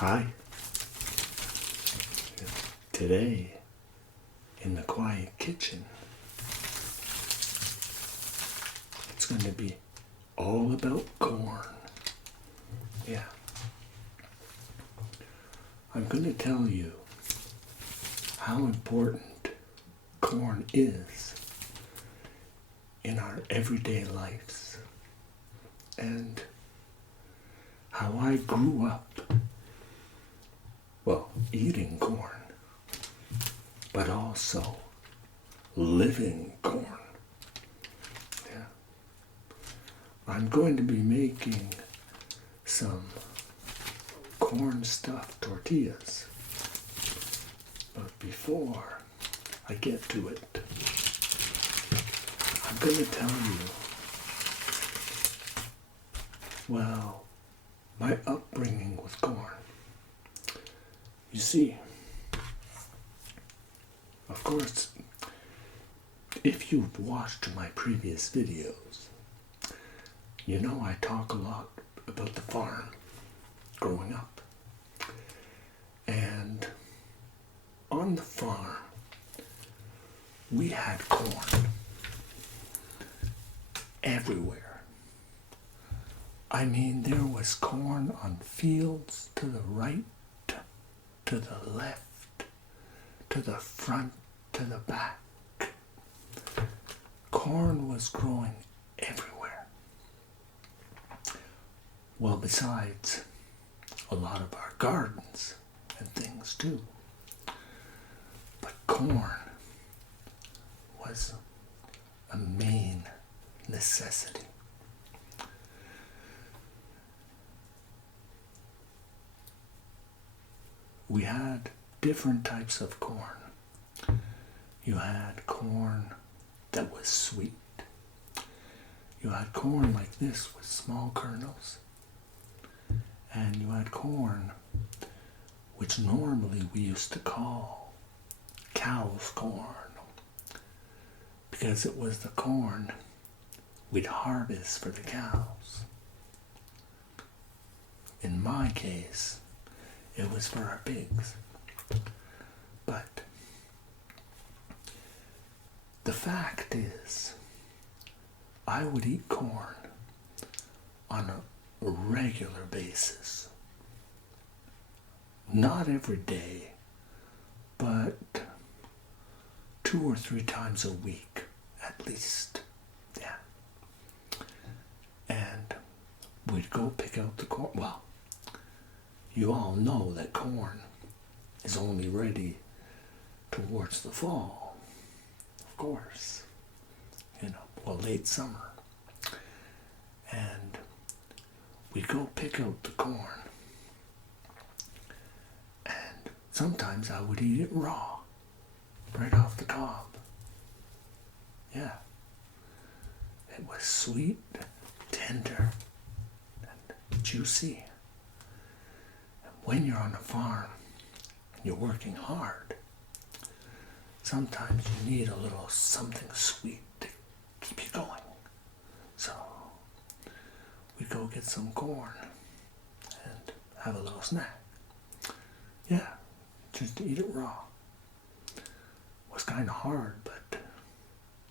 Hi. Today, in the quiet kitchen, it's going to be all about corn. Yeah. I'm going to tell you how important corn is in our everyday lives and how I grew up, eating corn, but also living corn. Yeah. I'm going to be making some corn stuffed tortillas. But before I get to it, I'm going to tell you, my upbringing with corn. You see, of course, if you've watched my previous videos, you know I talk a lot about the farm growing up. And on the farm, we had corn everywhere. I mean, there was corn on fields to the right, to the left, to the front, to the back. Corn was growing everywhere. Well, besides a lot of our gardens and things too. But corn was a main necessity. We had different types of corn. You had corn that was sweet. You had corn like this with small kernels. And you had corn which normally we used to call cow's corn, because it was the corn we'd harvest for the cows. In my case, it was for our pigs. But the fact is, I would eat corn on a regular basis. Not every day, but 2 or 3 times a week at least. Yeah. And we'd go pick out the corn. Well, you all know that corn is only ready towards the fall, of course. Late summer. And we go pick out the corn. And sometimes I would eat it raw, right off the cob. Yeah. It was sweet, tender, and juicy. And when you're on a farm and you're working hard, sometimes you need a little something sweet to keep you going. So we go get some corn and have a little snack. Yeah, just to eat it raw. Was kind of hard, but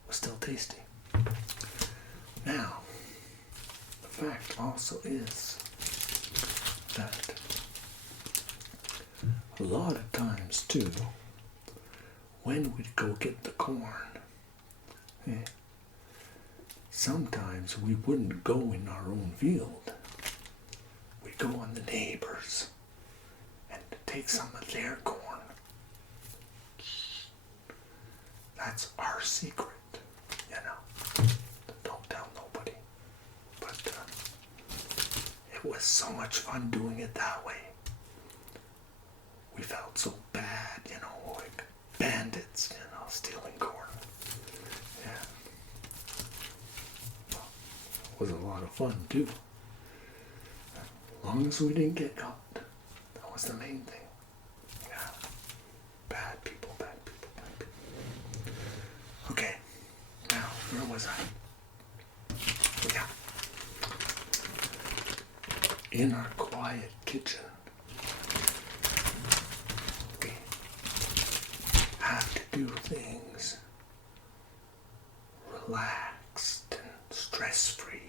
was still tasty. Now, the fact also is that a lot of times too, when we'd go get the corn, sometimes we wouldn't go in our own field. We'd go on the neighbors and take some of their corn. That's our secret, Don't tell nobody. But it was so much fun doing it that way. We felt so bad, like bandits, stealing corn. Yeah. Well, it was a lot of fun too. As long as we didn't get caught. That was the main thing. Yeah. Bad people, bad people, bad people. Okay. Now, where was I? Yeah. In our quiet kitchen, do things relaxed and stress-free.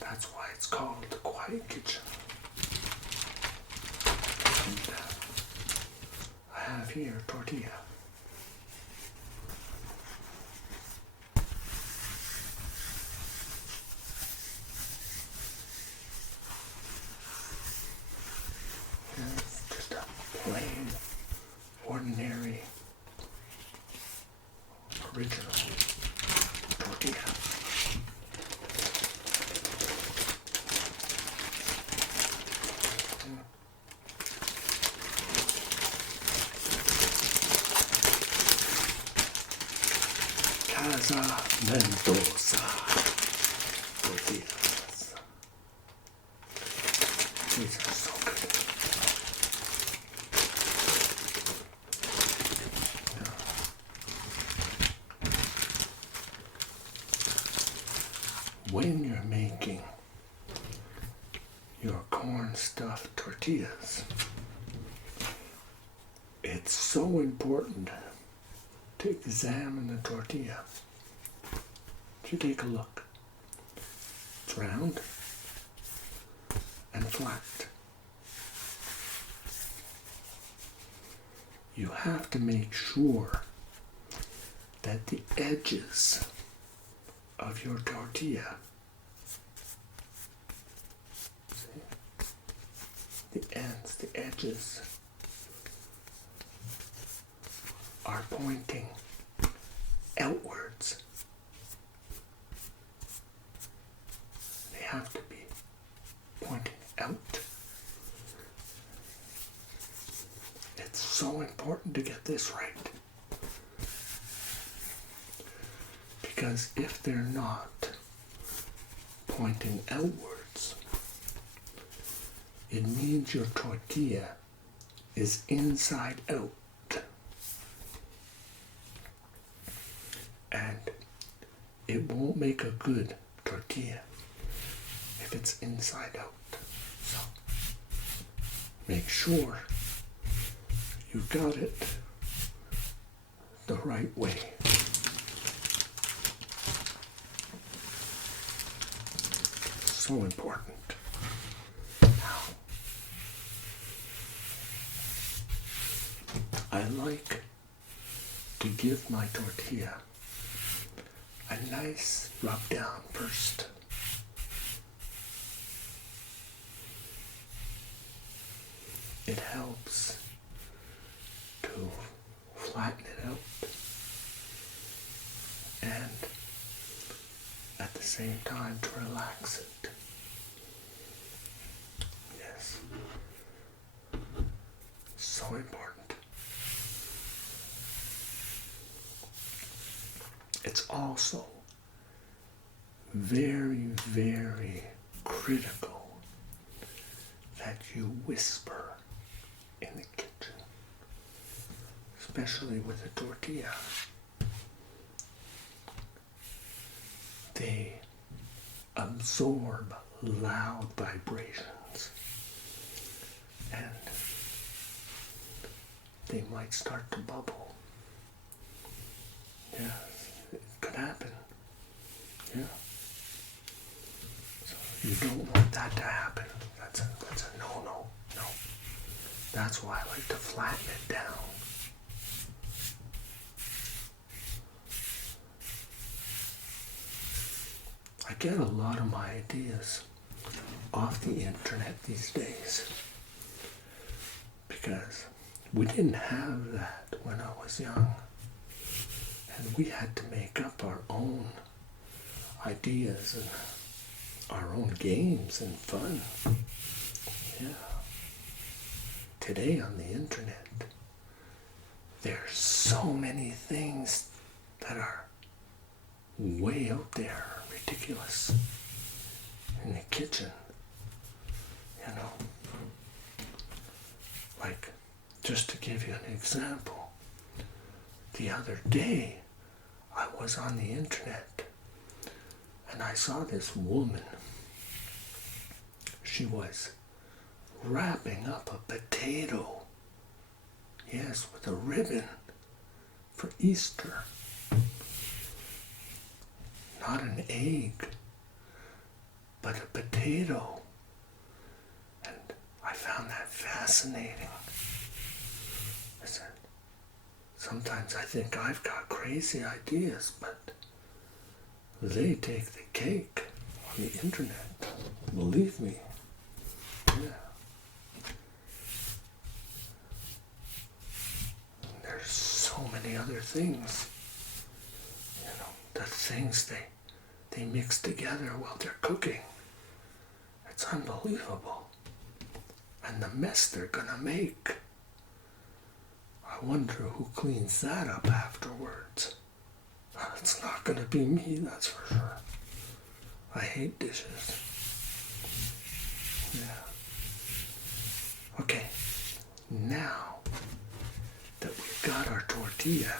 That's why it's called the quiet kitchen. And I have here tortilla. And it's just a plain, ordinary, original tortilla. Casa Mendoza tortillas. These are so good. When you're making your corn stuffed tortillas, it's so important to examine the tortilla. If you take a look, it's round and flat. You have to make sure that the edges of your tortilla, see, the ends, the edges, are pointing outwards. They have to be pointing out. It's so important to get this right. Because if they're not pointing outwards, it means your tortilla is inside out. And it won't make a good tortilla if it's inside out. So make sure you got it the right way. So important. Now, I like to give my tortilla a nice rub down first. It helps to flatten it out and at the same time to relax it. Yes. So important. It's also very, very critical that you whisper in the kitchen, especially with a tortilla. They absorb loud vibrations and they might start to bubble. Yeah. It could happen. Yeah. So you don't want that to happen. That's a no. No. That's why I like to flatten it down. I get a lot of my ideas off the internet these days because we didn't have that when I was young. And we had to make up our own ideas and our own games and fun. Yeah. Today on the internet, there's so many things that are way out there, ridiculous, in the kitchen. You know, like, just to give you an example, the other day, I was on the internet and I saw this woman. She was wrapping up a potato. Yes, with a ribbon. for Easter. Not an egg, but a potato. And I found that fascinating. I said, sometimes I think I've got crazy ideas, but they take the cake on the internet. Believe me. Yeah. There's so many other things. You know, the things they mix together while they're cooking. It's unbelievable. And the mess they're gonna make. I wonder who cleans that up afterwards. It's not gonna be me, that's for sure. I hate dishes. Yeah. Okay, now that we've got our tortilla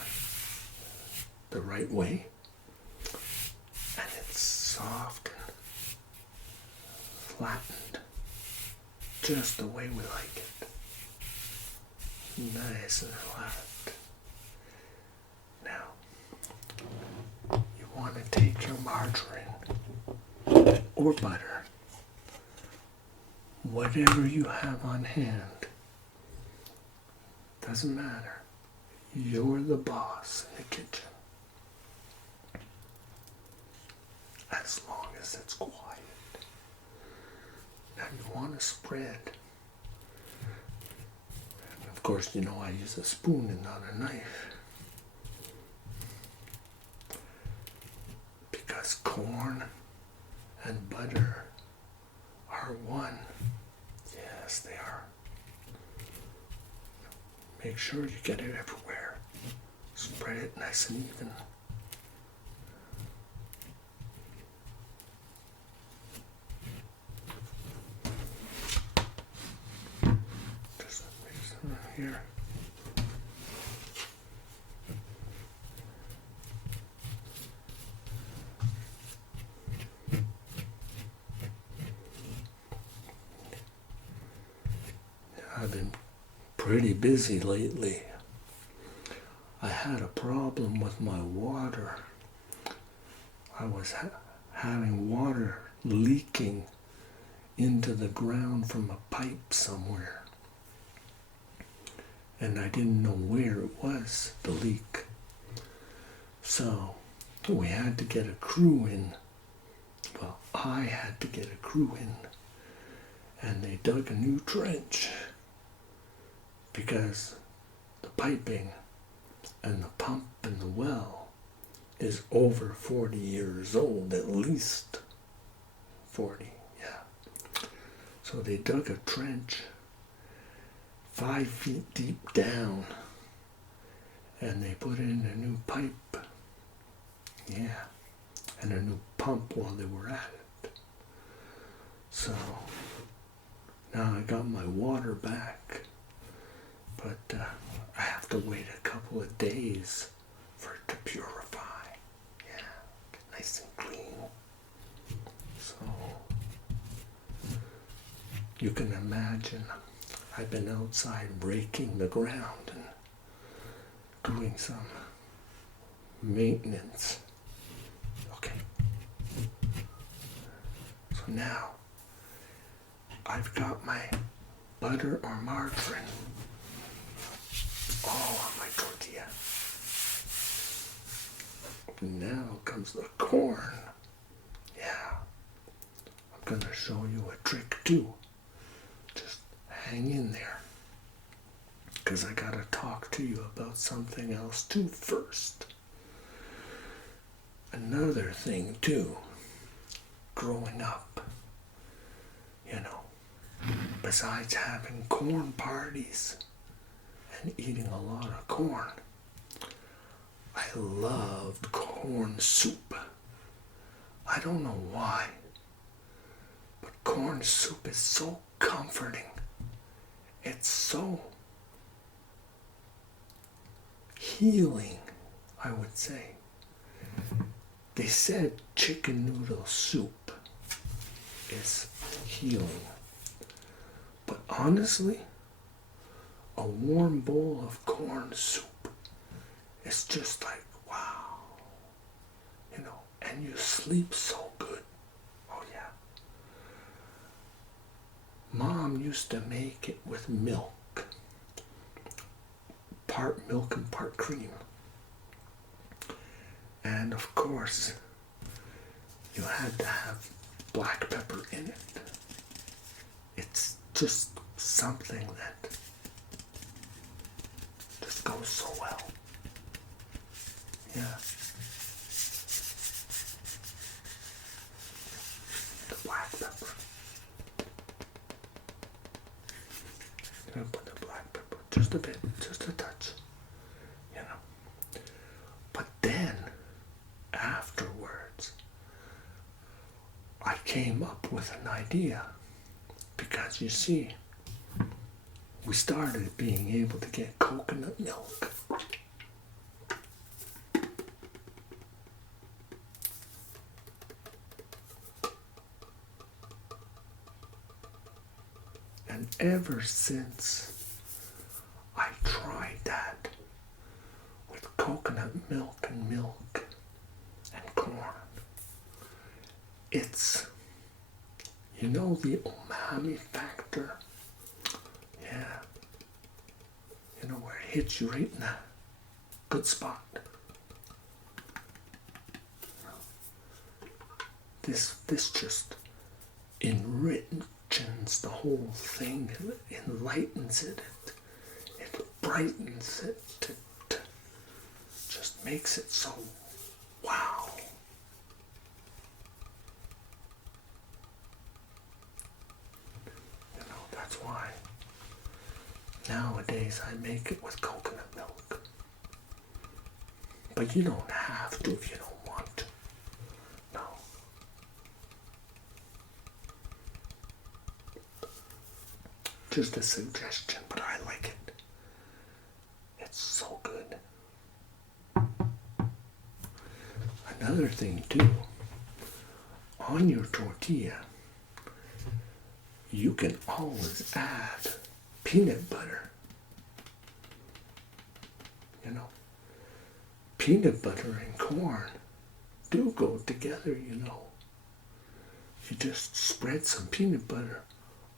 the right way, and it's soft and flattened, just the way we like it. Nice and flat. Now, you want to take your margarine or butter, whatever you have on hand. Doesn't matter. You're the boss in the kitchen. As long as it's quiet. Now you want to spread. Of course, you know I use a spoon and not a knife. Because corn and butter are one. Yes, they are. Make sure you get it everywhere. Spread it nice and even. Just mix it around here. I've been pretty busy lately. I had a problem with my water. I was having water leaking into the ground from a pipe somewhere. And I didn't know where it was, the leak. So we had to get a crew in. Well, I had to get a crew in. And they dug a new trench. Because the piping and the pump and the well is over 40 years old, at least 40, yeah. So they dug a trench 5 feet deep down and they put in a new pipe, yeah, and a new pump while they were at it. So now I got my water back. But I have to wait a couple of days for it to purify. Yeah, get nice and clean. So, you can imagine I've been outside raking the ground and doing some maintenance. Okay. So now, I've got my butter or margarine all on my tortilla. Now comes the corn. Yeah. I'm gonna show you a trick too. Just hang in there. Because I gotta talk to you about something else too first. Another thing too. Growing up, you know, besides having corn parties and eating a lot of corn, I loved corn soup. I don't know why, but corn soup is so comforting. It's so healing, I would say. They said chicken noodle soup is healing. But honestly, a warm bowl of corn soup It's just like, wow. And you sleep so good. Oh yeah. Mom used to make it with milk. Part milk and part cream. And of course, you had to have black pepper in it. It's just something that just goes so well. Yeah. The black pepper. I'm gonna put the black pepper just a bit, just a touch. But then, afterwards, I came up with an idea. Because you see, we started being able to get coconut milk. And ever since I tried that with coconut milk and corn, it's, the umami factor. Yeah. Where it hits you right in a good spot. This just enriches the whole thing, it enlightens it, it brightens it, it just makes it so wow. That's why nowadays I make it with coconut milk. But you don't have to if you don't want to. No. Just a suggestion, but I like it. It's so good. Another thing too, on your tortilla, you can always add peanut butter. Peanut butter and corn do go together, You just spread some peanut butter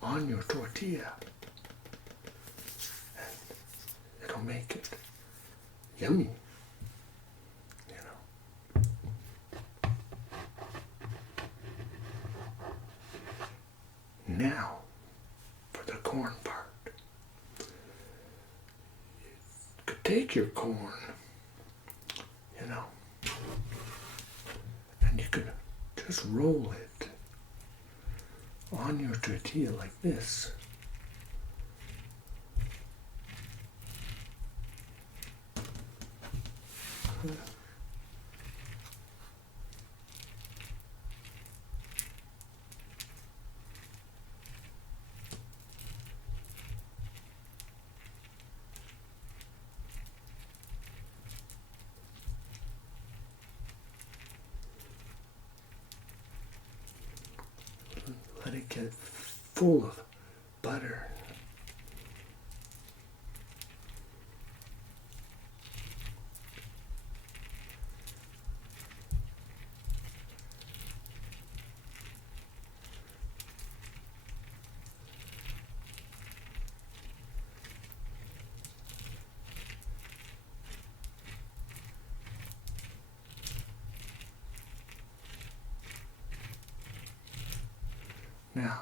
on your tortilla and it'll make it yummy. Now, for the corn part. You could take your corn, and you could just roll it on your tortilla like this. Let it get full of butter. Now,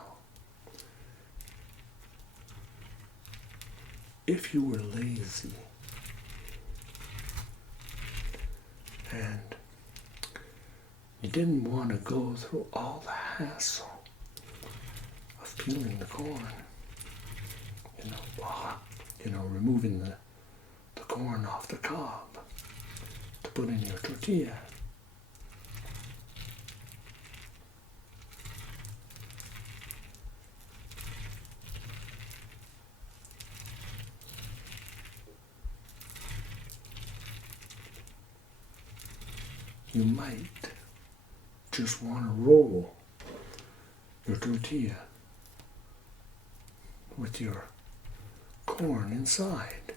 if you were lazy and you didn't want to go through all the hassle of peeling the corn, removing the corn off the cob to put in your tortilla, you might just want to roll your tortilla with your corn inside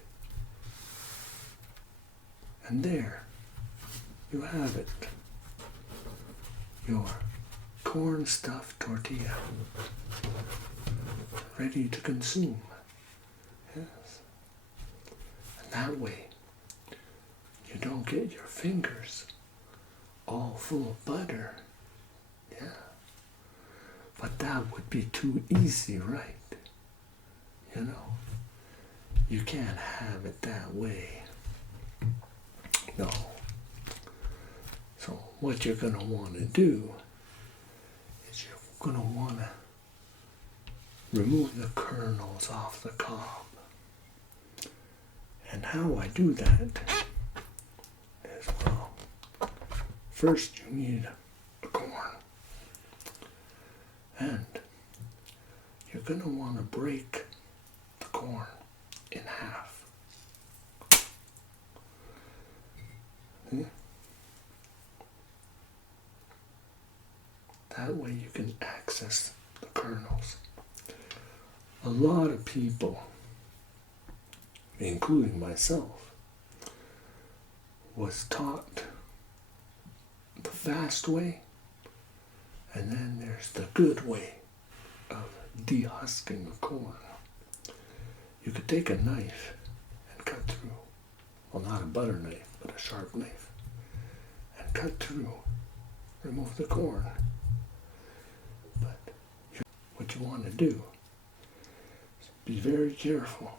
And there you have it. Your corn stuffed tortilla. Ready to consume. Yes. And that way you don't get your fingers all full of butter. Yeah. But that would be too easy, right? You know, you can't have it that way. No. So what you're going to want to do is you're going to want to remove the kernels off the cob. And how I do that is, well, first you need a corn. And you're going to want to break the corn in half. See? That way you can access the kernels. A lot of people, including myself, was taught the fast way, and then there's the good way of dehusking the corn. You could take a knife and cut through, well, not a butter knife, but a sharp knife, and cut through, remove the corn. But what you want to do is be very careful.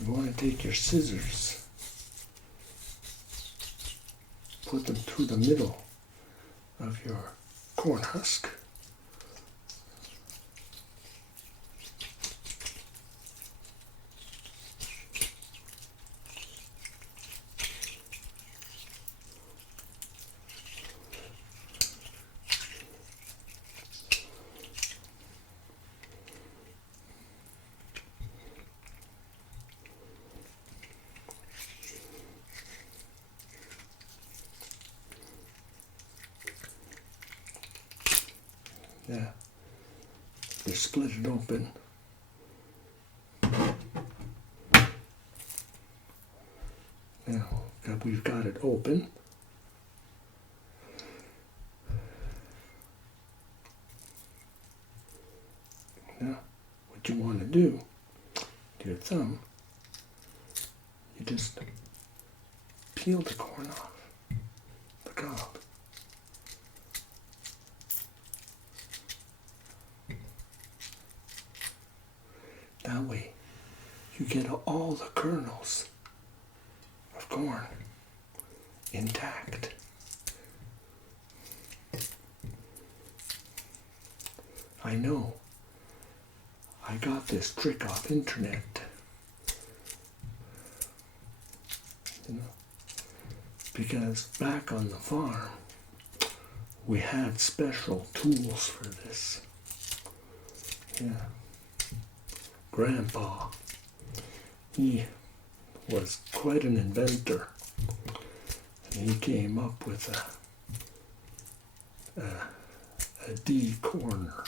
You want to take your scissors, put them through the middle of your corn husk. Yeah, you split it open. Now that we've got it open, now what you want to do with your thumb, you just peel the corn off the cob. That way, you get all the kernels of corn intact. I know. I got this trick off internet. You know, because back on the farm, we had special tools for this. Yeah. Grandpa, he was quite an inventor, and he came up with a de-corner.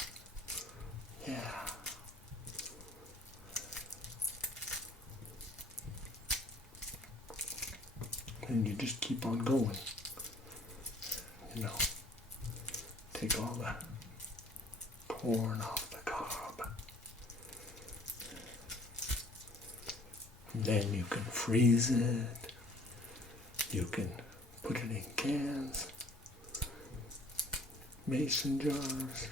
Yeah. And you just keep on going, you know, take all the corn off the cob. Then you can freeze it, you can put it in cans, mason jars,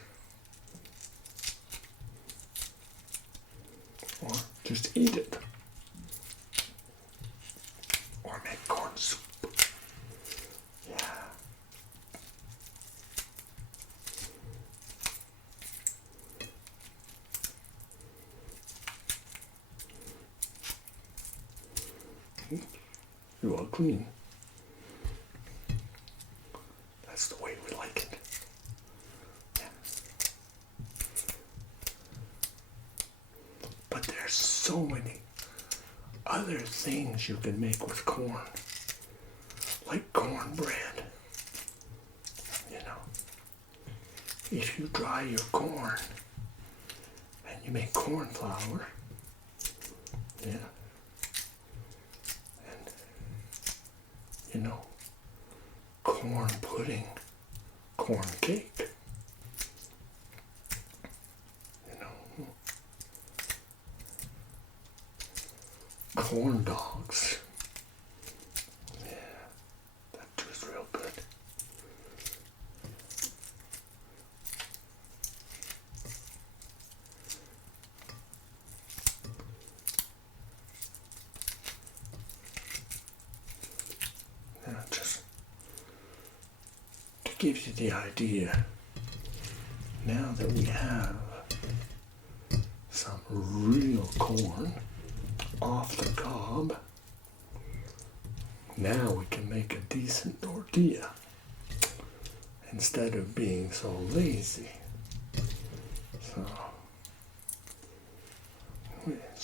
or just eat it, or make corn soup. Yeah. You're all clean. That's the way we like it. Yeah. But there's so many other things you can make with corn, like cornbread. You know, if you dry your corn and you make corn flour, yeah. you know, corn pudding, corn cake, you know, corn dogs. Yeah, that tastes real good. Now just to give you the idea, now that we have some real corn off the cob, now we can make a decent tortilla instead of being so lazy. So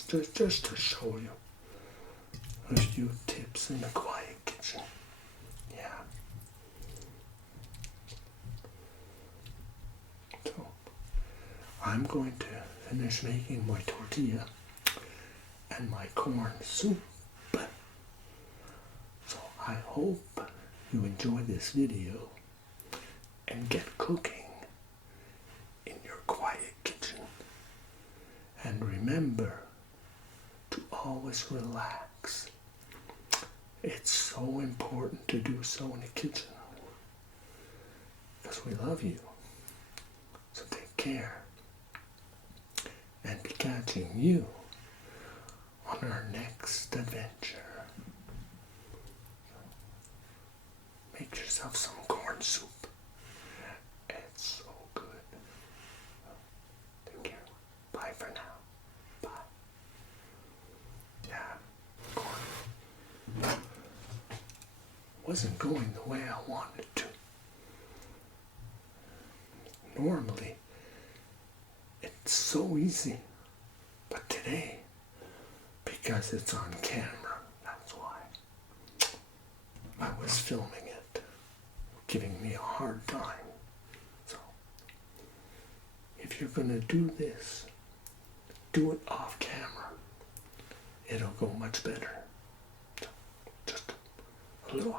it's just to show you a few tips in the quiet kitchen. Yeah. So I'm going to finish making my tortilla and my corn soup. So I hope you enjoy this video and get cooking in your quiet kitchen. And remember to always relax. It's so important to do so in the kitchen because we love you. So take care and be catching you on our next adventure. Make yourself some corn soup. It's so good. Take care. Bye for now. Bye. Yeah, corn wasn't going the way I wanted to. Normally, it's so easy. But today, because it's on camera, that's why. I was filming it, giving me a hard time. So, if you're going to do this, do it off camera. It'll go much better. So, just a little